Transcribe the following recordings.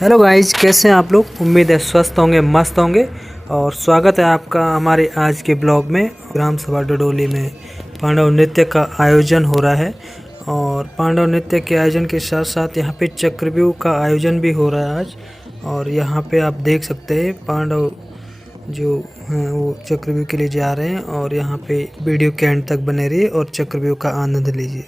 Hello guys, कैसे हैं आप लोग। उम्मीद है स्वस्थ होंगे, मस्त होंगे। और स्वागत है आपका हमारे आज के ब्लॉग में। ग्राम सभा डडोली में पांडव नृत्य का आयोजन हो रहा है और पांडव नृत्य के आयोजन के साथ साथ यहाँ पे चक्रव्यूह का आयोजन भी हो रहा है आज। और यहाँ पे आप देख सकते हैं पांडव जो हैं वो चक्रव्यूह के लिए जा रहे हैं और यहाँ पे वीडियो के एंड तक बने रहिए और चक्रव्यूह का आनंद लीजिए।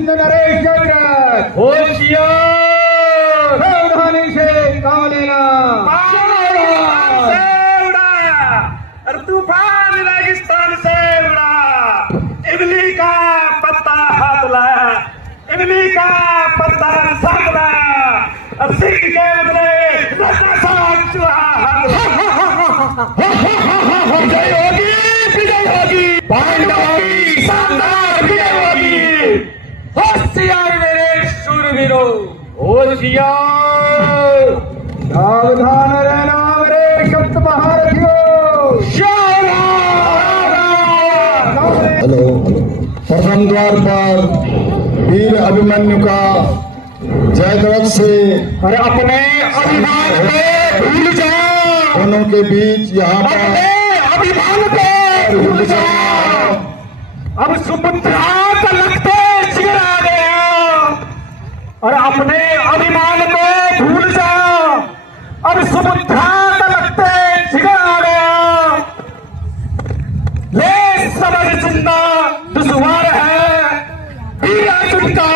नरेश नरेश होशियार सावधानी से काम लेना। तूफान रेगिस्तान से उड़ा, इमली का पत्ता हाथ लाया, इमली का पत्ता साथ लाया, अब सिंह के बदले चूहा हाथ विजय होगी, विजय होगी, पांडवों की शानदार विजय होगी। होशियार मेरे शूरवीरों, होशियार सावधान रहना मेरे शब्द महारथियों। हेलो। प्रथम द्वार पर वीर अभिमन्यु का जयध्वज से और अपने अभिमान पे भूल जाओ, दोनों के बीच यहाँ पर अभिमान पे भूल जाओ। अब सुपुत्रा का लगते चिरा गया और अपने अभिमान पे भूल जाओ। अब सुपुत्रा का लगते चिरा गया। ये समझ चिंता दुश्वार है, वीरार्जुन का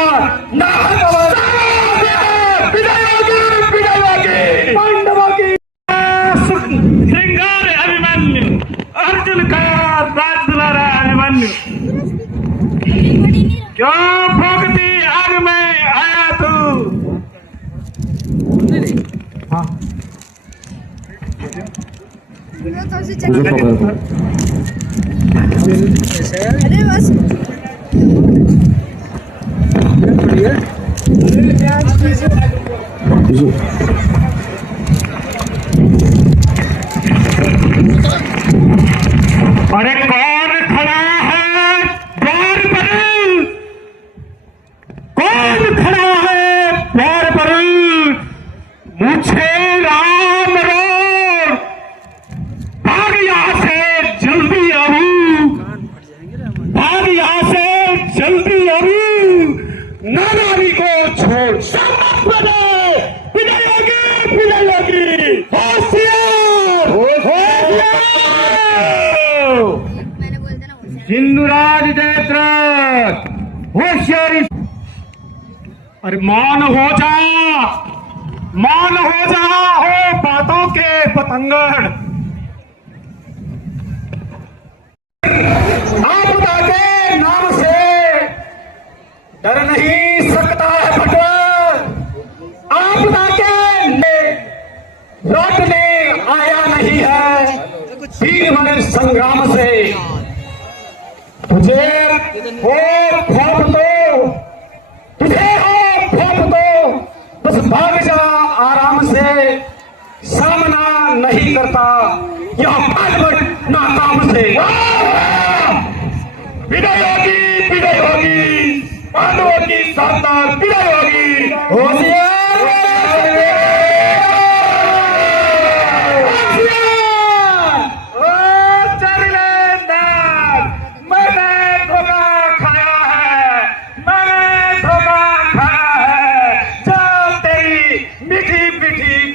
पांडवों की श्रृंगार अभिमन्यु, अर्जुन का राज दुलारा अभिमन्यु। क्यों भोगती आग में आया तू। अरे बस अरे कौन खड़ा है द्वार पर, कौन खड़ा है द्वार पर। मुझे राम रोड, भाग यहाँ से जल्दी अबू, भाग यहाँ से जल्दी अबू, नानारी को छोड़ शाबाश बने। विजय होगी, विजय होगी। होशियार होशियार सिंधुराज जयद्रथ होशियारी। अरे मौन हो जा, मौन हो जा, हो बातों के पतंगड़। आपदा के नाम से डर नहीं सकता है भगवान। आपदा के लौटने आया नहीं है वीर मन संग्राम से। तुझे हो खौफ दो, तुझे हो खौफ दो, बस भाग जा आराम से। सामना नहीं करता यह पालवट नाकाम से। विजय होगी, विजय होगी, पांडवों की शानदार विजय होगी। होशियार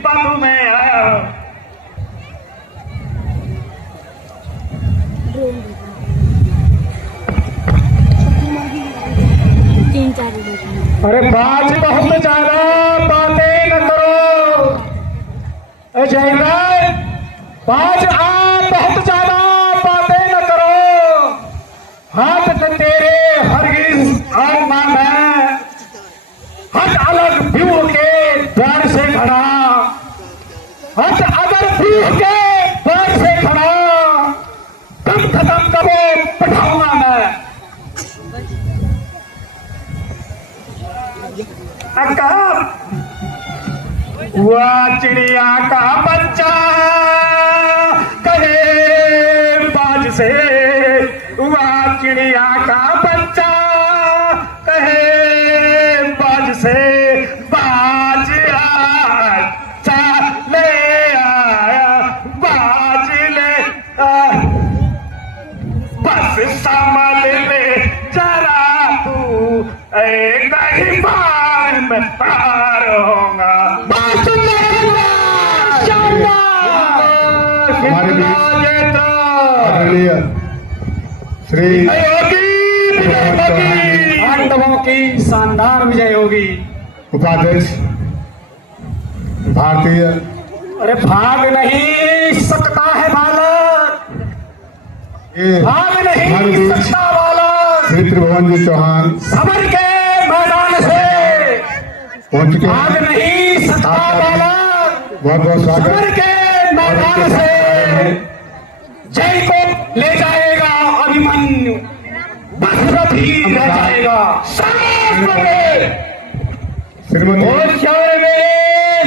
बातों में आया हूं। अरे बात बहुत ज्यादा बातें न करो। जयराज बाज आप बहुत ज्यादा बातें न करो। हाथ तो तेरे हरगिज आसमान है, हाथ अलग व्यू के द्वार से खड़ा, हाथ अगर व्यू के द्वार से खड़ा, तब खत्म करो पठाऊंगा मैं। वह चिड़िया का बच्चा कहे बाज से, वह चिड़िया का बच्चा कहे बाज से, बाज अच्छा ले आया, बाज ले बस संभल ले जरा तू, कहीं बार में पार होगा। हमारे बीच आदरणीय श्री पांडवों की शानदार विजय होगी। उपाध्यक्ष भारतीय अरे भाग नहीं सकता है बालक, ये भाग हमारे नहीं बीच सकता बालक। श्री त्रिभुवन जी चौहान समर के मैदान से पहुंच चुके भाग हैं। नहीं सकता बालक। बहुत बहुत समर स्वागत। के मैदान से जय को ले जाएगा अभिमन्यु, बस रथी रह जाएगा। श्रीमती होशियार में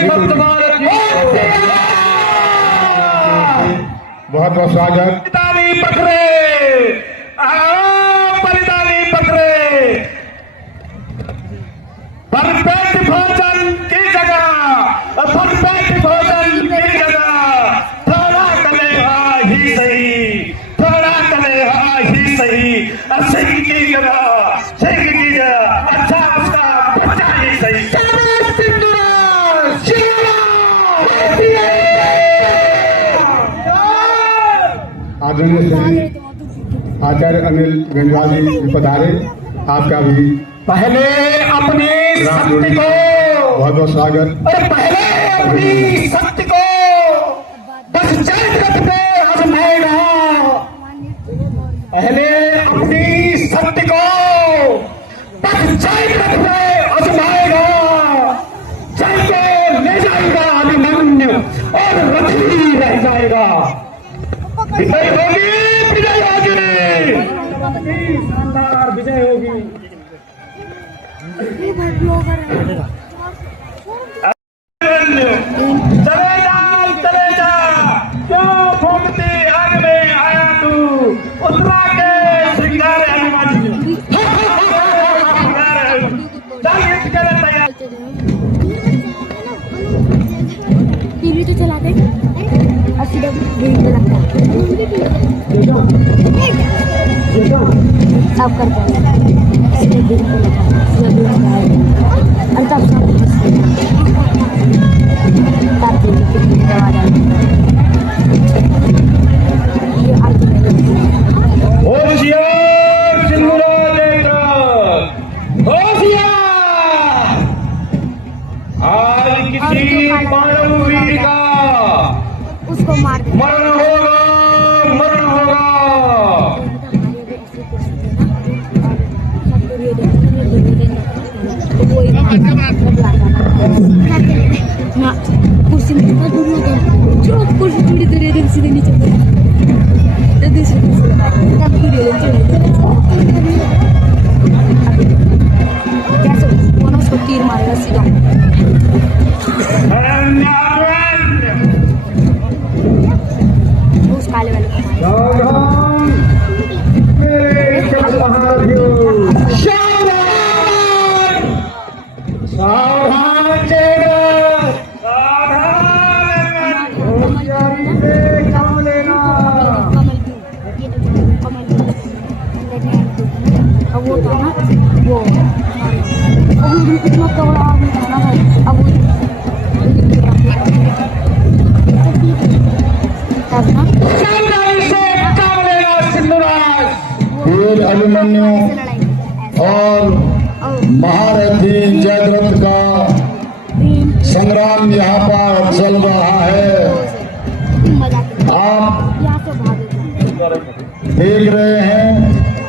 वर्तमान बहुत बहुत स्वागत। बलिदानी पकड़े, बलिदानी पकड़े, परफेक्ट भोजन की जगह, परफेक्ट भोजन की जगह थोड़ा कलेहा ही सही, थोड़ा कलेहा ही सही, सिंह की जगह, सिंह की जगह अच्छा उसका बच्चा ही सही। आदरणीय श्री आचार्य अनिल गंजवाल जी पधारे, आपका भी पहले अपनी शक्ति को, बहुत बहुत स्वागत। और पहले अपनी शक्ति को बस जयद्रथ पे आजमाएगा, पहले अपनी शक्ति को बस जयद्रथ पे आजमाएगा, जय को ले जाएगा अभिमन्यु और रथी रह जाएगा। विजय होगी, विजय होगी, शानदार विजय होगी। चले जा, क्यों फूकती आग में आया तू, उतरा के श्रृंगार हनुमान। चल युद्ध के लिए तैयार। टीवी तो चलाते और सीधा गेम पे लगता है, सब करता है, सीधा गेम पे लगता है, और तब सब ताते आवाज आती ये होशियार सिंगुरा नेत्र, होशियार, आज किसी मानव वीर का उसको मार दे। मरण होगा, मरण होगा। ना कुर्सी में इतना दूर होता है, जो कुर्सी थोड़ी दूर है, सीधे नीचे तो दूसरी कुर्सी तब वीडियो कैसे वो ना उसको तीर मारेगा सीधा। उस काले वाले को सावधान मेरे चक्रधारियों, सावधान, सावधान चेहरा, सावधान, होशियारी से काम लेना। अब वो था ना वो इतना तगड़ा आदमी था ना भाई, अब वो अभिमन्यु और महारथी जयद्रथ का संग्राम यहाँ पर चल रहा है। आप देख रहे हैं,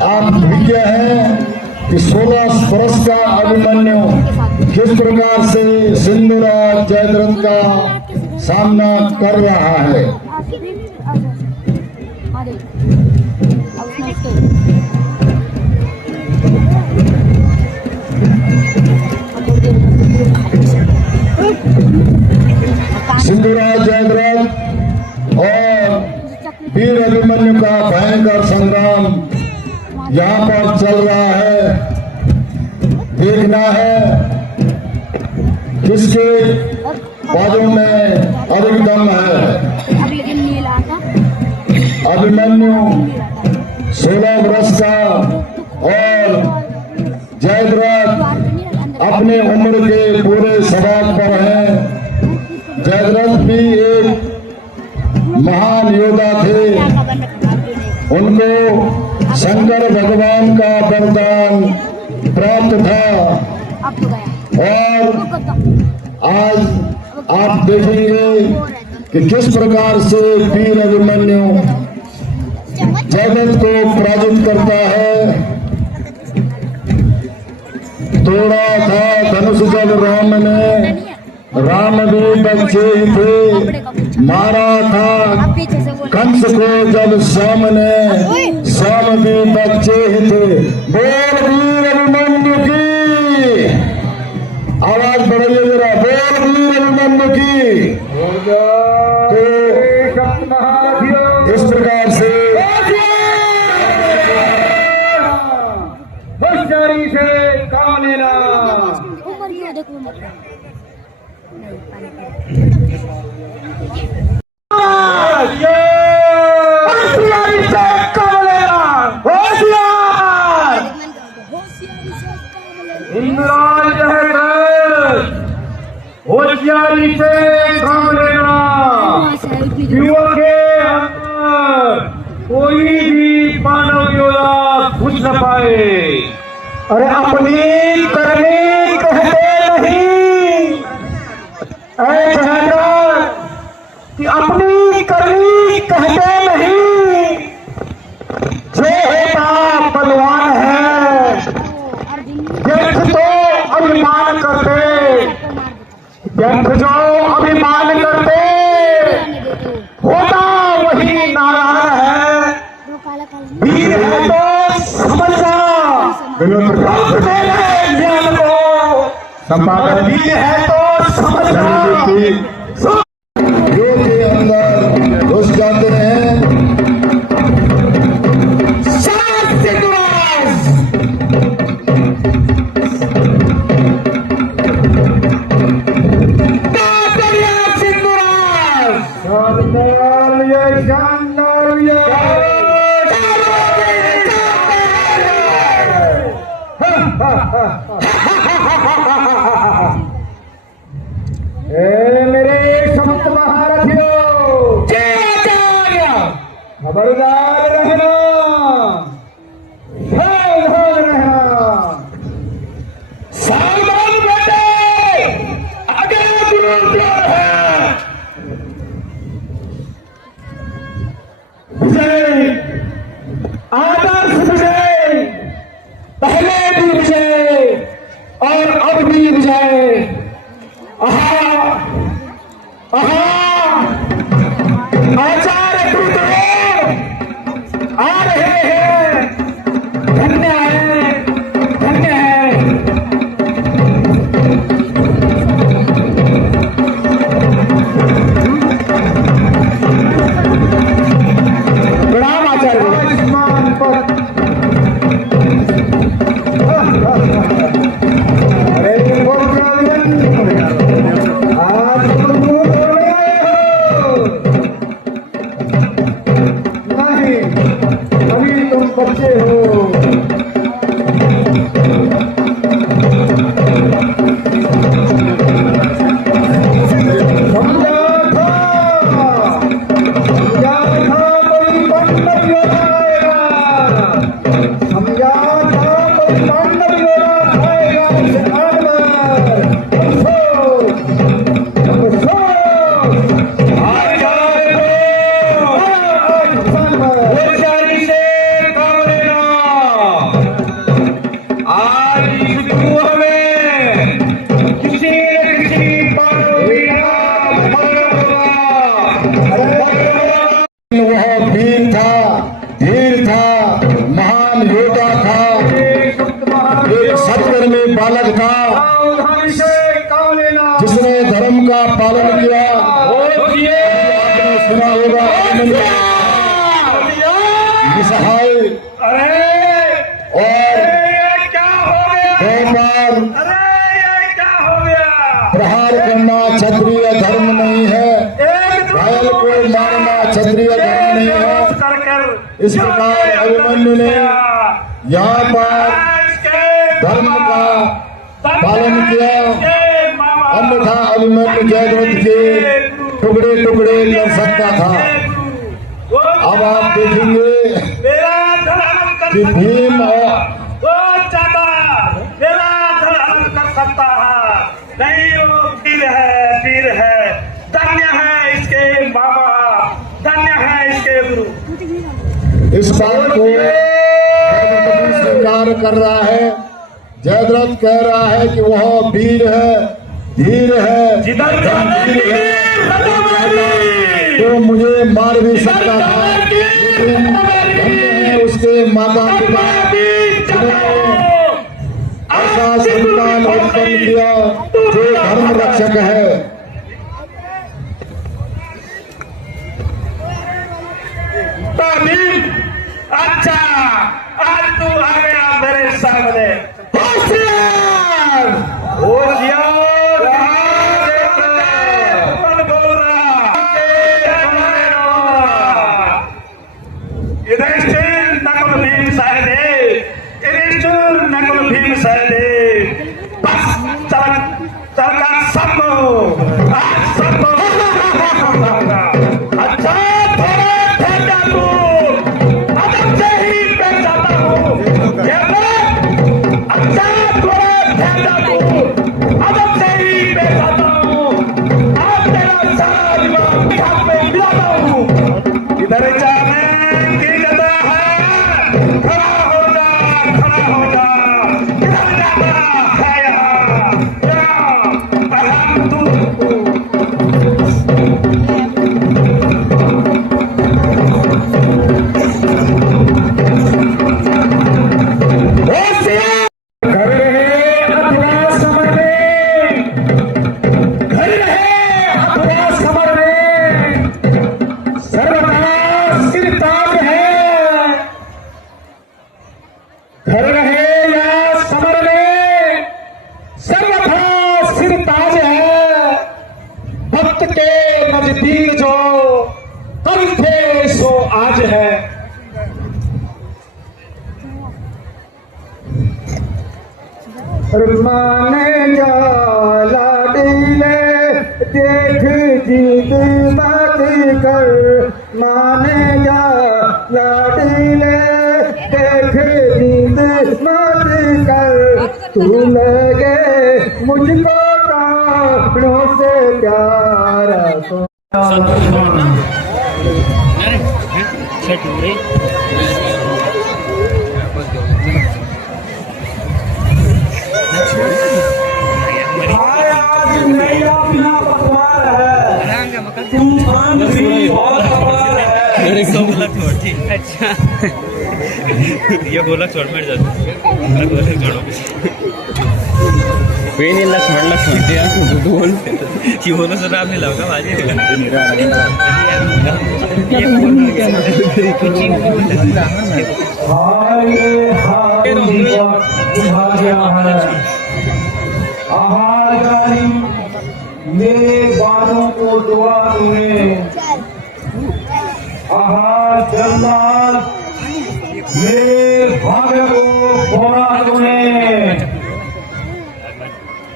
आप विज्ञ हैं कि 16 वर्ष का अभिमन्यु किस प्रकार से सिंधुराज जयद्रथ का सामना कर रहा है। सिंधुराज जयद्रथ और वीर अभिमन्यु का भयंकर संग्राम यहाँ पर चल रहा है। देखना है किसके बाजू में अधिक दम है। अभिमन्यु 16 वर्ष का और जयद्रथ अपने उम्र के पूरे सवाब पर है। जयद्रथ भी एक महान योद्धा थे। उनको शंकर भगवान का वरदान प्राप्त था और आज आप देखेंगे कि किस प्रकार से वीर अभिमन्यु जयद्रथ को पराजित करता है। तोड़ा था धनुष जब राम ने, राम भी बच्चे ही थे। मारा था कंस को जब श्याम ने, श्याम भी बच्चे ही थे। बोल वीर अभिमन्यु की, आवाज बढ़ाइए जरा, बोल वीर अभिमन्यु की। तो इस प्रकार से होशियारी से काम लेना। होशियारी से काम लेना, होशियार। इंद्राज जयद्रथ होशियारी से काम लेना। युवक के अंदर कोई भी मानव योद्धा घुस न पाए। अरे अपनी करनी कहते नहीं, कि अपनी करनी कहते नहीं। जो होता बलवान है, व्यर्थ तो अभिमान करते, व्यर्थ जो अभिमान करते, होता वही नारायण है। वीर है तो समझ जा, ज्ञान को संपादन। वीर है तो समझ जा। जो के अंदर घुस जाते हैं। मेरे संत महारथियों, खबरदार रहना, सावधान रहना। सावधान बेटे, आगे गुरु द्वार है। विजय, आदर्श विजय, पहले भी विजय और अब भी विजय। आचार्य गुरुदेव आ रहे हैं। धन्य है, धन्य है। प्रणाम आचार्य। आयुष्मान पर अरे आज वह वीर था, धीर था, महान योद्धा था, एक सत्कर्मी बालक था जिसने धर्म का पालन किया। आपने सुना होगा निसहाय और प्रहार करना क्षत्रिय धर्म नहीं है, घायल को मारना क्षत्रिय धर्म नहीं है। इस प्रकार अभिमन्यु ने यहाँ पर धर्म का पालन किया, अन्यथा अभिमन्यु जयद्रथ के टुकड़े टुकड़े कर सकता था। अब आप देखेंगे कि भीम कर सकता है नहीं, वो वीर है, धन्य है इसके बाबा, धन्य है इसके गुरु। इस बात को स्वीकार कर रहा है। जयद्रथ कह रहा है कि वह वीर है, धीर है, गंभीर है, तो मुझे मार भी सकता था, लेकिन धन्य है उसके माता पिता ऐसा संतान उत्पन्न किया जो धर्म रक्षक है। अच्छा, आज तू आ गया मेरे सामने। होशियार कौन बोल रहा? युधिष्ठिर नकुल भीम सहदेव, युधिष्ठिर नकुल भीम सहदेव, बस चल कर सबको आज सबको अच्छा थोड़ा ठंडा तू अदब से ही बैठ जाता हूँ। अच्छा थोड़ा ठंडा तू अदब से ही बैठ जाता हूँ। आज तेरा सारा दिमाग हाथ में मिलाता हूँ। इधर जाने की जगह है, खड़ा हो जा, खड़ा हो जा। इधर जाना है यहाँ, यहाँ तू घर रहे या समर में, सर्वथा सिर ताज है। भक्त के नजदीक जो कल थे सो आज है। माने जा लाडीले देख जीत बात कर, माने जा लाडीले देख जीत बात कर। तू लगे मुझको प्राणों से प्यारा तो आज मेरा अपना पतवार है, तूफान भी बहुत पतवार है। अच्छा ये गोलक छोड़ मेरे जाते गोलक छोड़ो पेन लक्ष्मण ते असं बोल की बोलो सर आपने लगा माझे मेरे बालों को दुआ तूने, आहा जल्लाद मेरे भाग्य को खोला तूने।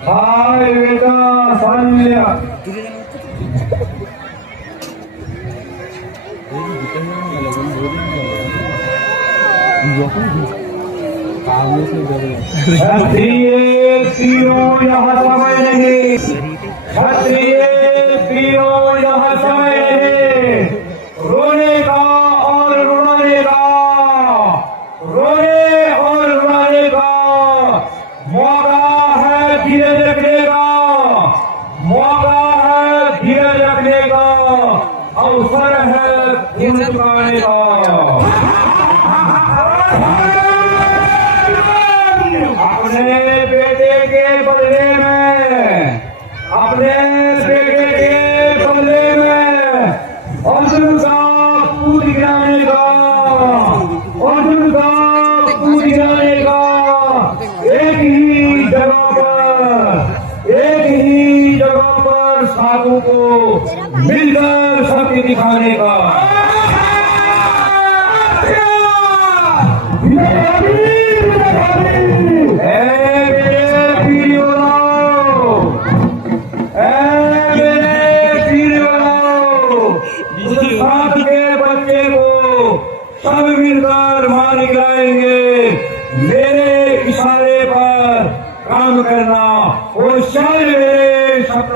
हाय बेटा समझ लिया। क्षत्रिय स्त्रियों यहाँ समय नहीं, क्षत्रिय स्त्रियों यहाँ समय नहीं। रोने का और रुलाने का, रोने और रुलाने का मौका है धीरज रखने का, मौका है धीरज रखने का। अवसर है खून चुकाने का। अपने बेटे के बदले में, अपने बेटे के बदले में अर्जुन का पूत गिराने का, अर्जुन का पूत गिराने का एक ही जगह पर साधु को मिलकर शक्ति दिखाने का। बच्चे को सब मिलकर मार गिराएंगे। मेरे इशारे पर काम करना और शायद मेरे शब्द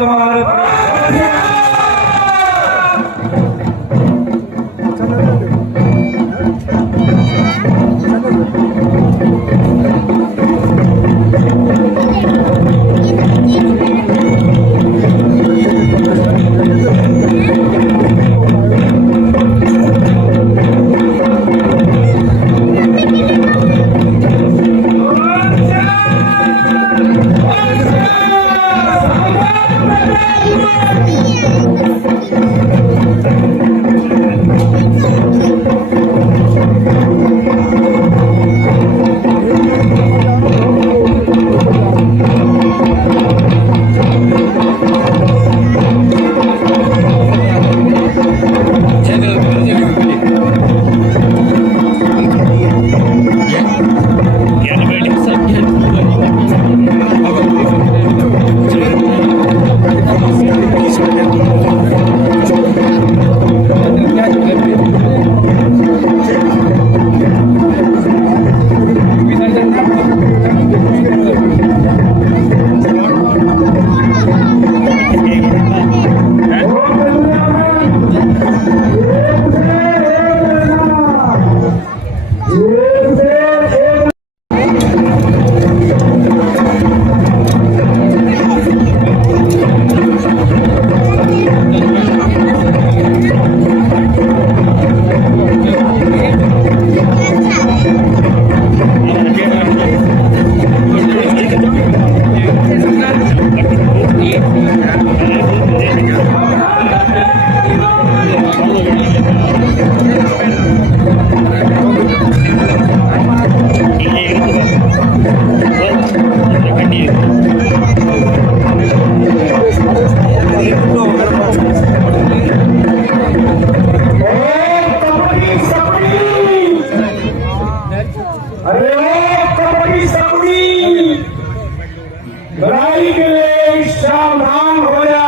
लड़ाई के लिए सावधान हो जा,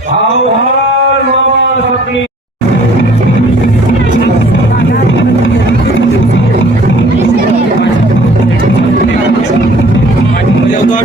सावधान मामा सबकी। चलो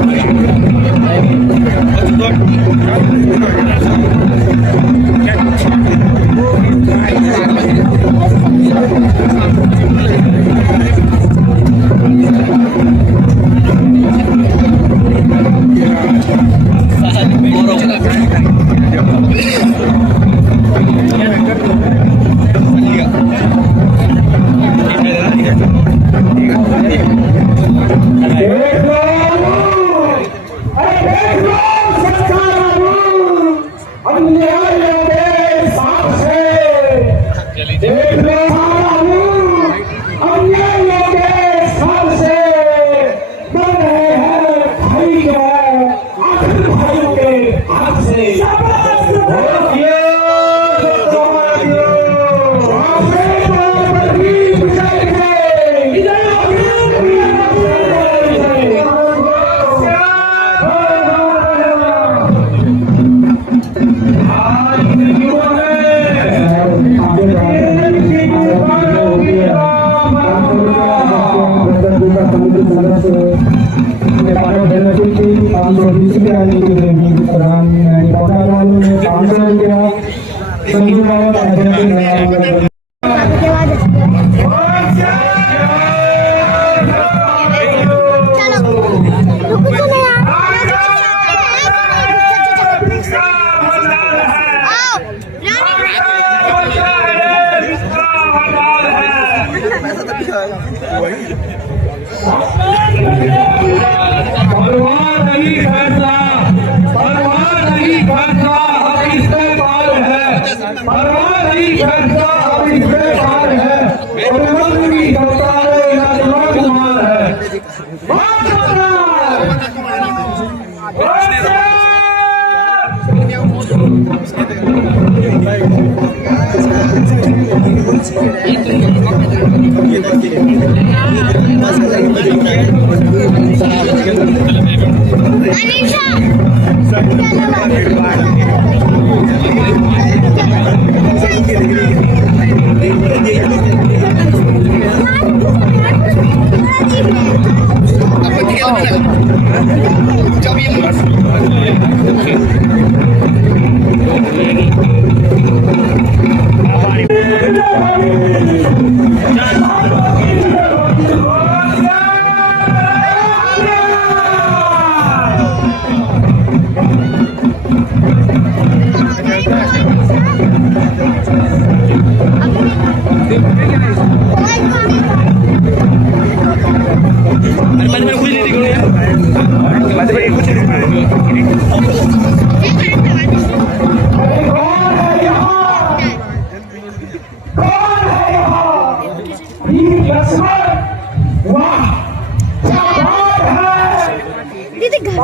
दीदी घर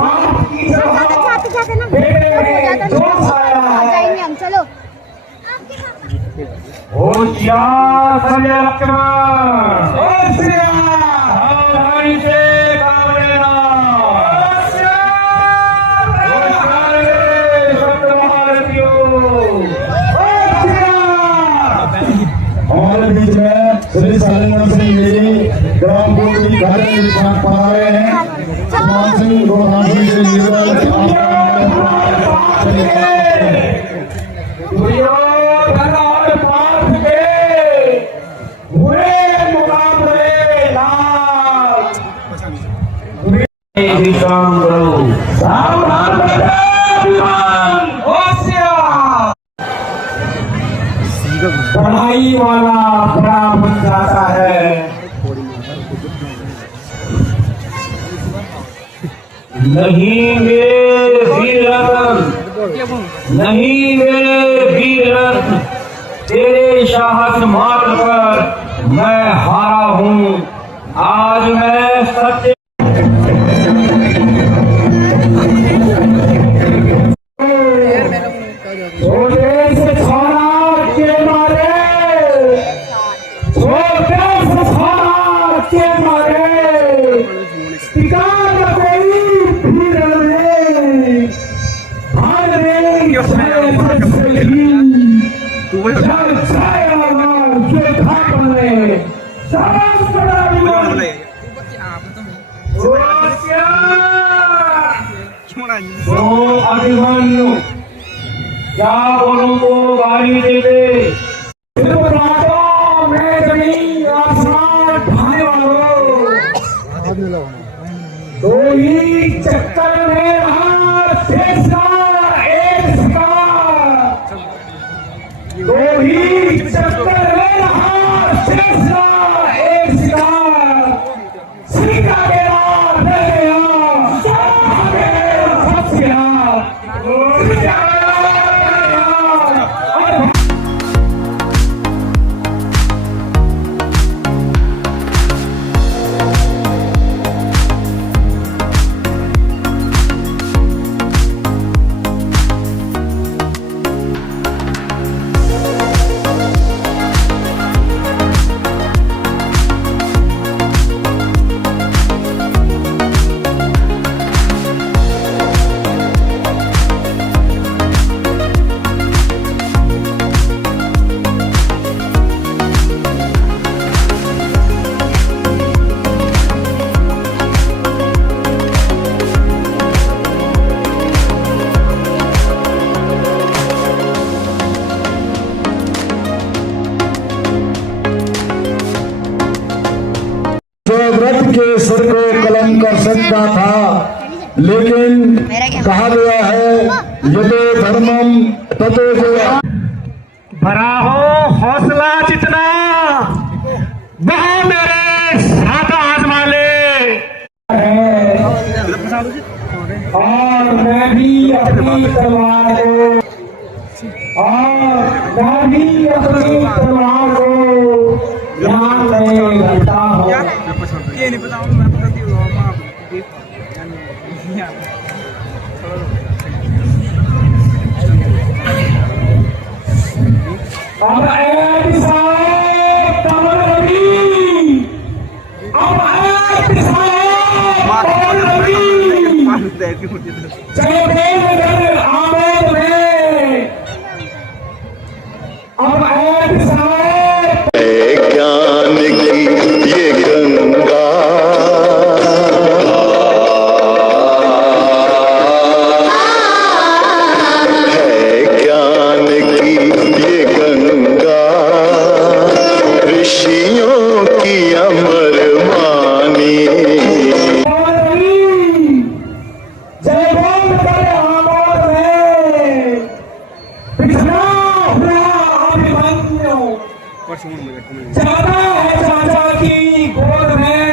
जाते जाते ना जाएंगे हम। चलो और बीच में श्री सालिंगन सिंह मेरी ग्राम कोटली घाटे पा रहे हैं। सुमान सिंह गोहान सिंह पढ़ाई वाला बड़ा बन जाता है। नहीं मेरे वीर रतन, नहीं मेरे वीर रतन, तेरे साहस मार्ग पर मैं हारा हूँ। आज मैं सत्य अभिमान्यु क्या बोलूं तो गाली दे दे। मैं जमीन आसमान ढाने वालों दो ही चक्कर में रहा फैसला एक शिकार, दो ही चक्कर में रहा फैसला एक शिकार। सिक्का गया रह गया फंस गया। व्रत के सिर को कलम कर सकता था, लेकिन कहा गया है यदि धर्मम ततो जया। भरा हो हौसला जितना वह मेरे साथ आजमा ले। और मैं भी अपनी तलवार को यहाँ नहीं लगता हूँ। अब ऐ साहब कमल रवि, अब ऐ साहब कमल रवि, चलो प्रेम आमोद में, अब ऐ साहब ज्ञान की ये गंगा है, ज्ञान की ये गंगा ऋषियों की अमर वाणी। जय बोल कर आमोद में पिछड़ा हुआ अभिमन्यु ज्यादा है चाचा की गोद में।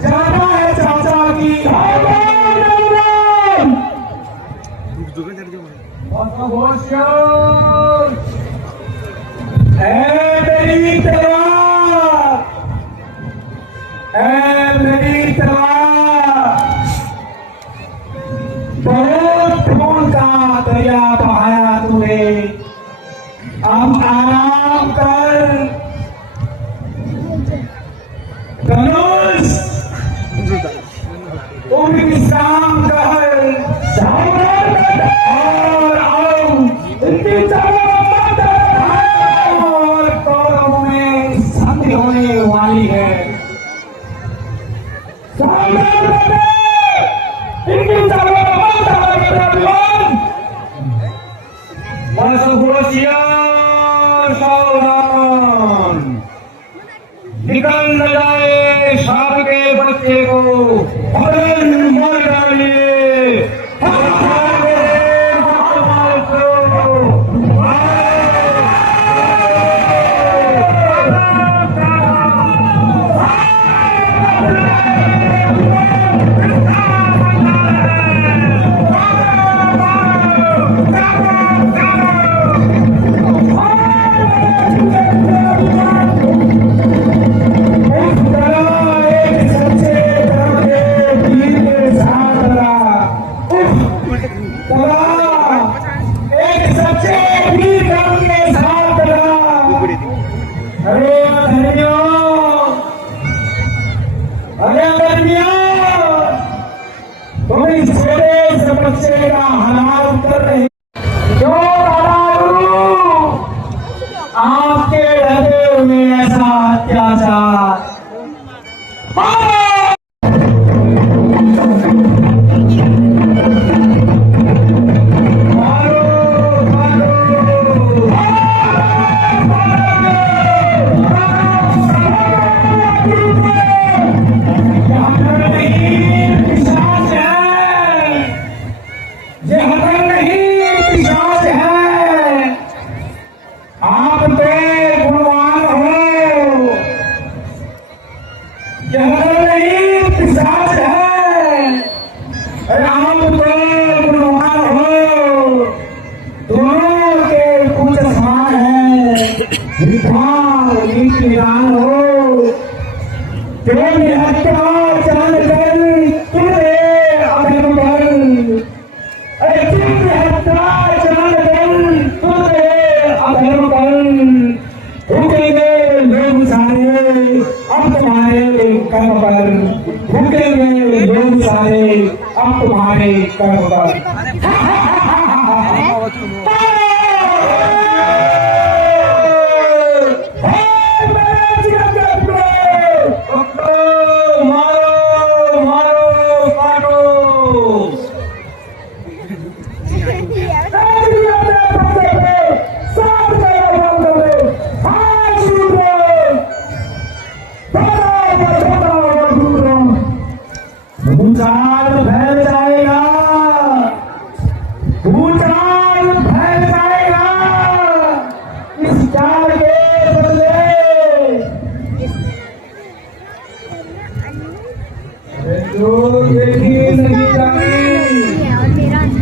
ज्यादा है चाचा की मेरी तलवार, मेरी तलवार, बहुत खून का दरिया बहाया तूने, अब आराम कर। धनुष विश्राम कर और आओ इनकी और कौरवों में संधि होने वाली है। निकल न जाए सांप के बच्चे को मर डालिए। तुम इस छोटे से बच्चे का हलाल कर रहे क्यों? आपके रहते हुए ऐसा अत्याचार। अब तुम्हारे कर्म भूचाल फैल जाएगा, भूचाल फैल जाएगा इस चाल के बदले। जो देखी नहीं जाती,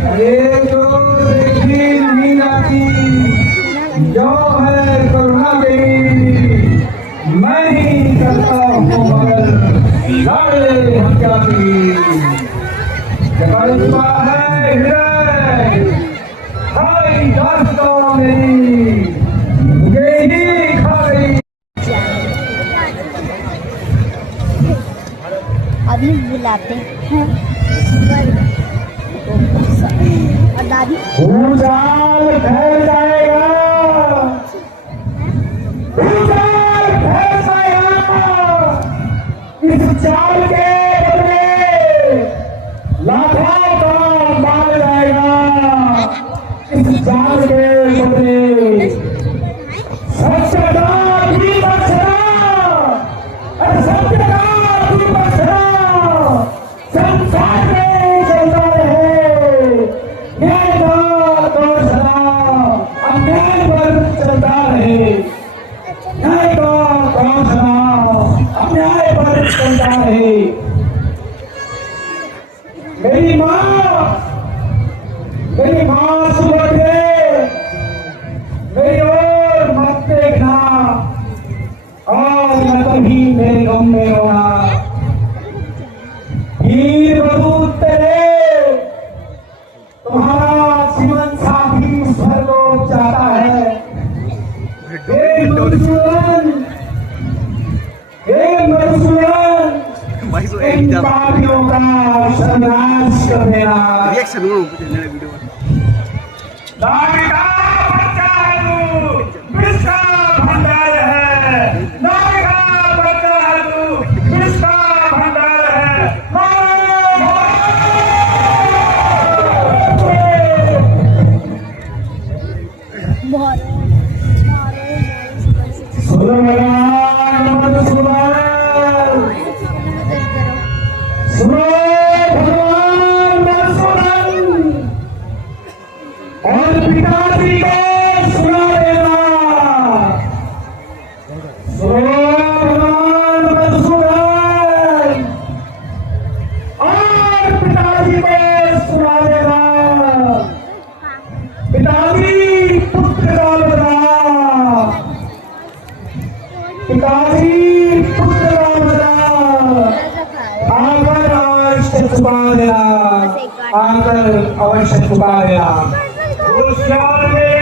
अरे जो देखी नहीं जाती, जो है करुणा देवी, मैं ही करता हूँ मगर लाड़े हत्या की। जगदम्बा है हृदय, खाई दास्तां मेरी, मुझे ही खा गई। अभी बुलाते हैं और दादी भूचाल फैल जाएगा, भूचाल फैल जाएगा इस चाल के बदले, लाखों का मार जाएगा इस चाल के बदले। सत्य का भी बचना, सत्य का भी बचना संसार में चलता रहे। न्याय का घोषणा अन्याय पर चलता रहे, न्याय का घोषणा अन्याय पर चलता रहे। मेरी माँ सुबह उठे, मेरी ओर मत देखना, आज मैं कभी मेरे गम में रोना। वीर बरूद तेरे, तुम्हारा जीवन साथी स्वर्ग को चाहता है। हे मधुसूदन, इन पापियों का सर्वनाश कर देना। नारी का बच्चा है तू, विष का भंडार है। नारी का बच्चा है तू, विष का भंडार है। सुनो भगवान मधुसूदन, सुनो भगवान मधुसूदन, और पिताजी को सुना देना। सुनो भगवान मधुसूदन, और पिताजी को सुना देना। पिताजी पुत्र का बदला, पिताजी पुत्र का बदला आकर अवश्य चुका देना, आकर अवश्य चुका देना। होशियार में